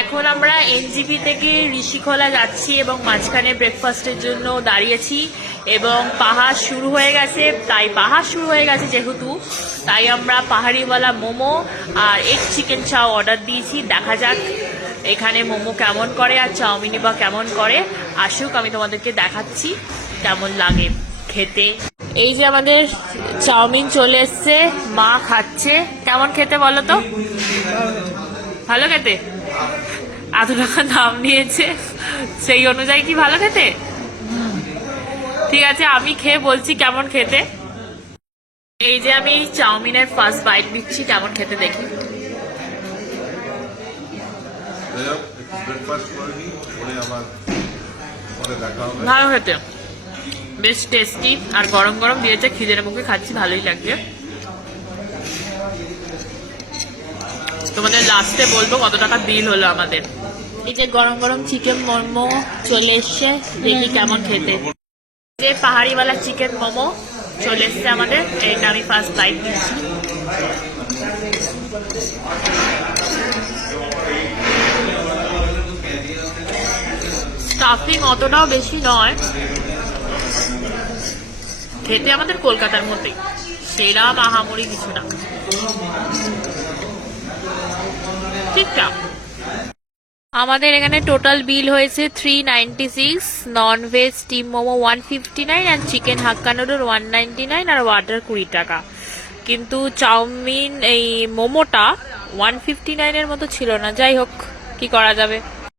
এখন আমরা এনজিপি থেকে ঋষিখোলা যাচ্ছি এবং মাঝখানে ব্রেকফাস্টের জন্য দাঁড়িয়েছি এবং পাহাড় শুরু হয়ে গেছে। যেহেতু তাই আমরা পাহাড়িওয়ালা মোমো আর এগ চিকেন চাও অর্ডার দিয়েছি। দেখা যাক এখানে মোমো কেমন করে আর চাউমিনই বা কেমন করে। আসুক, আমি তোমাদেরকে দেখাচ্ছি কেমন লাগে খেতে। এই যে আমাদের চাউমিন চলে এসছে, মা খাচ্ছে। কেমন খেতে বলো তো? ভালো খেতে? এত টাকা দাম নিয়েছে, সেই অনুযায়ী কি ভালো খেতে? ঠিক আছে, আমি খেয়ে বলছি কেমন খেতে। এই যে আমি চাউমিনের ফার্স্ট বাইট দিচ্ছি, কেমন খেতে দেখি। ভালো খেতে, বেশ টেস্টি আর গরম গরম দিয়েছে। খিদের মুখে খাচ্ছি, ভালোই লাগছে। তোমাদের লাস্টে বলবো কত টাকা বিল হলো আমাদের। এই যে গরম গরম চিকেন মোমো চলে এসছে, দেখি কেমন খেতে। যে পাহাড়িওয়ালা চিকেন মোমো চলে এসছে আমাদের, এটা আমি ফার্স্ট বাইট দিচ্ছি। স্টাফিং অতটাও বেশি নয়, খেতে আমাদের কলকাতার মধ্যেই, সেরা মাহামরি কিছু না, ঠিকঠাক। আমাদের এখানে টোটাল বিল হয়েছে 396, নন ভেজ স্টিম মোমো 159 আর চিকেন হাক্কা নুডল 199 আর ওয়াটার 20 টাকা। কিন্তু চাউমিন এই মোমোটা 159 এর মতো ছিল না। যাই হোক, কি করা যাবে।